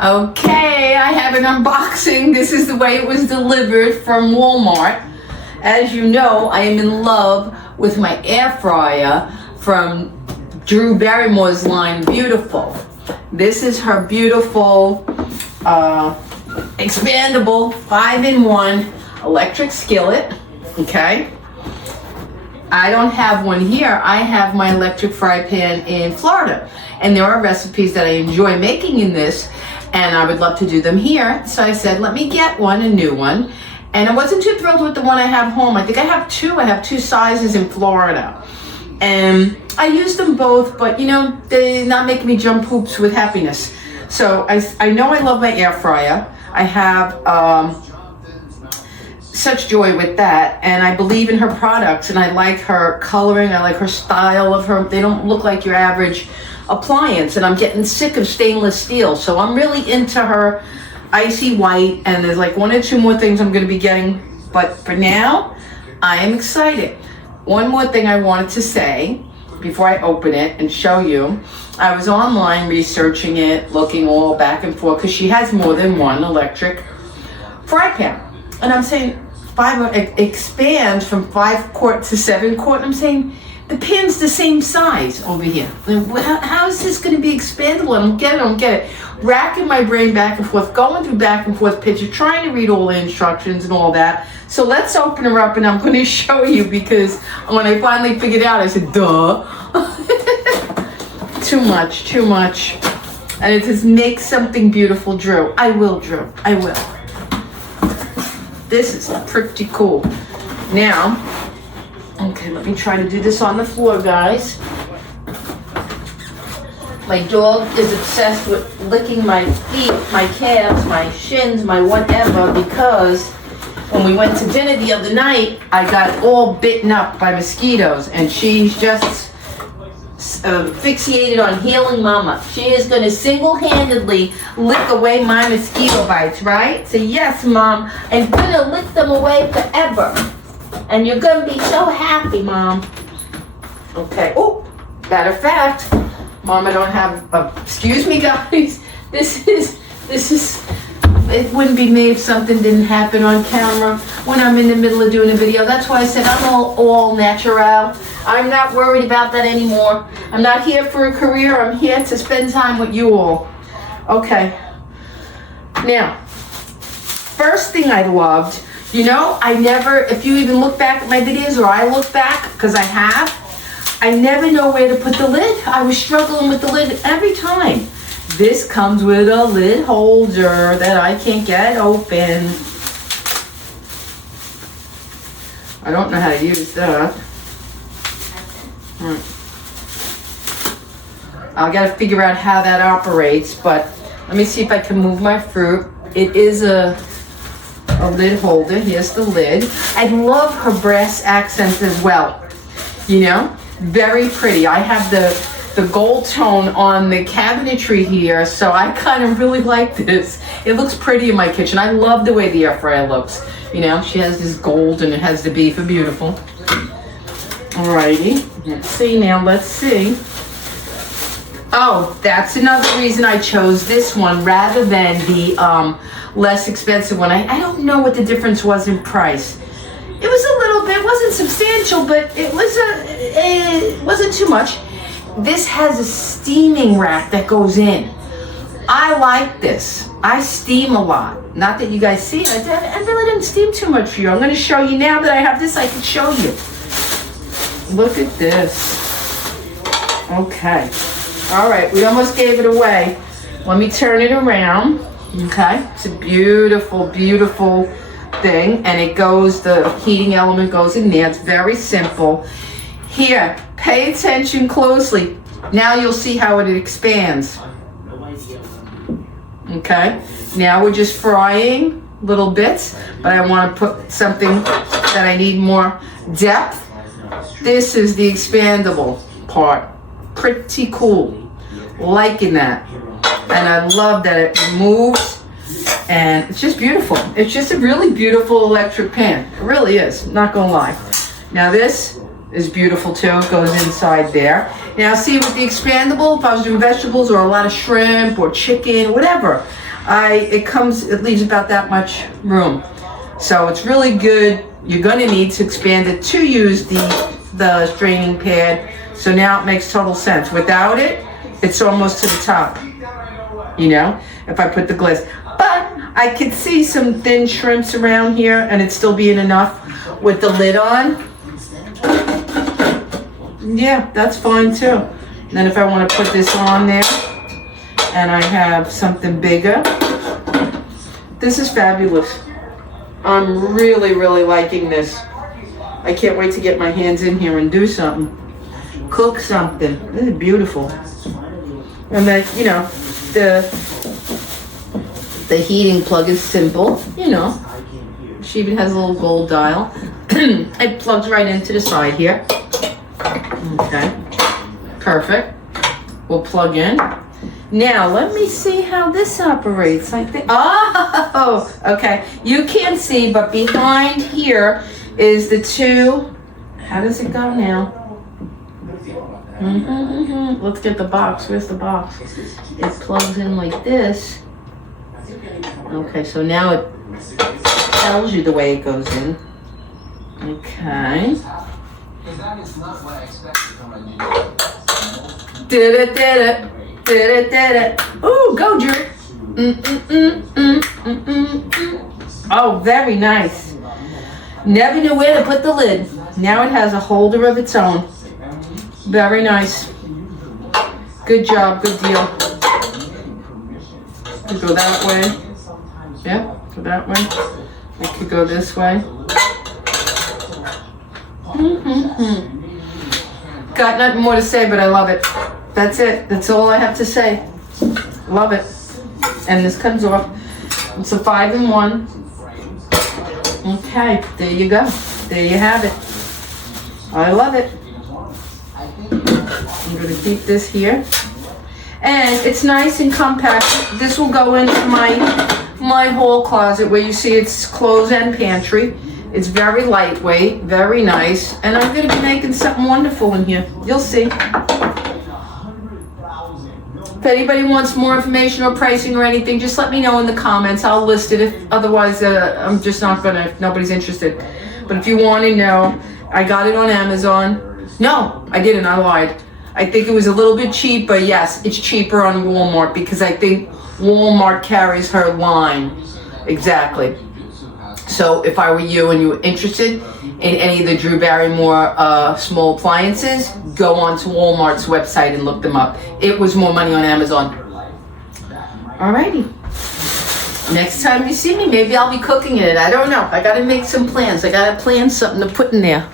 Okay, I have an unboxing. This is the way it was delivered from Walmart. As you know, I am in love with my air fryer from Drew Barrymore's line, Beautiful. This is her beautiful, expandable 5-in-1 electric skillet, okay? I don't have one here. I have my electric fry pan in Florida. And there are recipes that I enjoy making in this, and I would love to do them here. So I said, let me get one, a new one. And I wasn't too thrilled with the one I have home. I think I have two sizes in Florida. And I used them both, but you know, they're not making me jump hoops with happiness. So I know I love my air fryer. I have such joy with that, and I believe in her products, and I like her coloring, I like her style of her. They don't look like your average appliance, and I'm getting sick of stainless steel, so I'm really into her icy white, and there's like 1 or 2 more things I'm going to be getting, but for now I am excited. One more thing I wanted to say before I open it and show you. I was online researching it, looking all back and forth, because she has more than one electric fry pan, and I'm saying expand from 5-quart to 7-quart. I'm saying the pan's the same size over here. How is this going to be expandable? I don't get it. Racking my brain back and forth, going through back and forth picture, trying to read all the instructions and all that. So let's open her up, and I'm going to show you, because when I finally figured it out, I said, duh. Too much. And it says, make something beautiful, Drew. I will, Drew. I will. This is pretty cool. Now, okay, let me try to do this on the floor, guys. My dog is obsessed with licking my feet, my calves, my shins, my whatever, because when we went to dinner the other night, I got all bitten up by mosquitoes, and she's just fixated on healing mama. She is going to single-handedly lick away my mosquito bites, right? So yes, Mom, I'm going to lick them away forever. And you're going to be so happy, Mom. Okay. Oh, matter of fact, Mom, I don't have excuse me, guys. This is, it wouldn't be me if something didn't happen on camera when I'm in the middle of doing a video. That's why I said I'm all natural. I'm not worried about that anymore. I'm not here for a career. I'm here to spend time with you all. Okay. Now, first thing I loved, you know, I never, if you even look back at my videos, or I look back, because I never know where to put the lid. I was struggling with the lid every time. This comes with a lid holder that I can't get open. I don't know how to use that. I gotta figure out how that operates, but let me see if I can move my fruit. It is a lid holder. Here's the lid. I love her brass accents as well. You know, very pretty. I have the gold tone on the cabinetry here, so I kind of really like this. It looks pretty in my kitchen. I love the way the air fryer looks. You know, she has this gold, and it has the beef. Beautiful. Alrighty, let's see now, let's see. Oh, that's another reason I chose this one rather than the less expensive one. I don't know what the difference was in price. It was a little bit, it wasn't substantial, but it wasn't too much. This has a steaming rack that goes in. I like this. I steam a lot. Not that you guys see it. I really didn't steam too much for you. I'm going to show you now that I have this, I can show you. Look at this. Okay. All right, we almost gave it away. Let me turn it around. Okay. It's a beautiful, beautiful thing. And it goes, the heating element goes in there. It's very simple. Here, pay attention closely. Now you'll see how it expands. Okay. Now we're just frying little bits, but I want to put something that I need more depth. This is the expandable part. Pretty cool. Liking that. And I love that it moves, and it's just beautiful. It's just a really beautiful electric pan. It really is, not gonna lie. Now this is beautiful too. It goes inside there. Now see, with the expandable, if I was doing vegetables or a lot of shrimp or chicken, whatever, it leaves about that much room. So it's really good. You're gonna need to expand it to use the straining pad. So now it makes total sense. Without it, it's almost to the top, you know, if I put the glass. But I could see some thin shrimps around here and it still being enough with the lid on. Yeah, that's fine too. And then if I want to put this on there and I have something bigger, this is fabulous. I'm really, really liking this. I can't wait to get my hands in here and do something. Cook something. This is beautiful. And then, you know, the heating plug is simple, you know. She even has a little gold dial. It plugs right into the side here. Okay, perfect. We'll plug in. Now, let me see how this operates. I think, oh, okay. You can't see, but behind here is the two. How does it go now? Let's get the box. Where's the box? It plugs in like this. Okay, so now it tells you the way it goes in. Okay. Did it. Ooh, go, Drew. Oh, very nice. Never knew where to put the lid. Now it has a holder of its own. Very nice. Good job, good deal. Could go that way. Yeah, go that way. I could go this way. Got nothing more to say, but I love it. That's it. That's all I have to say. Love it. And this comes off. It's a 5-in-1. Okay, there you go. There you have it. I love it. I'm going to keep this here. And it's nice and compact. This will go into my hall closet where you see it's clothes and pantry. It's very lightweight, very nice, and I'm going to be making something wonderful in here. You'll see. If anybody wants more information or pricing or anything, just let me know in the comments. I'll list it. If otherwise, I'm just not going to, if nobody's interested. But if you want to know, I got it on Amazon. No, I didn't. I lied. I think it was a little bit cheap, but yes, it's cheaper on Walmart because I think Walmart carries her line. Exactly. So if I were you and you were interested in any of the Drew Barrymore small appliances, go on to Walmart's website and look them up. It was more money on Amazon. Alrighty. Next time you see me, maybe I'll be cooking in it. I don't know. I gotta make some plans. I gotta plan something to put in there.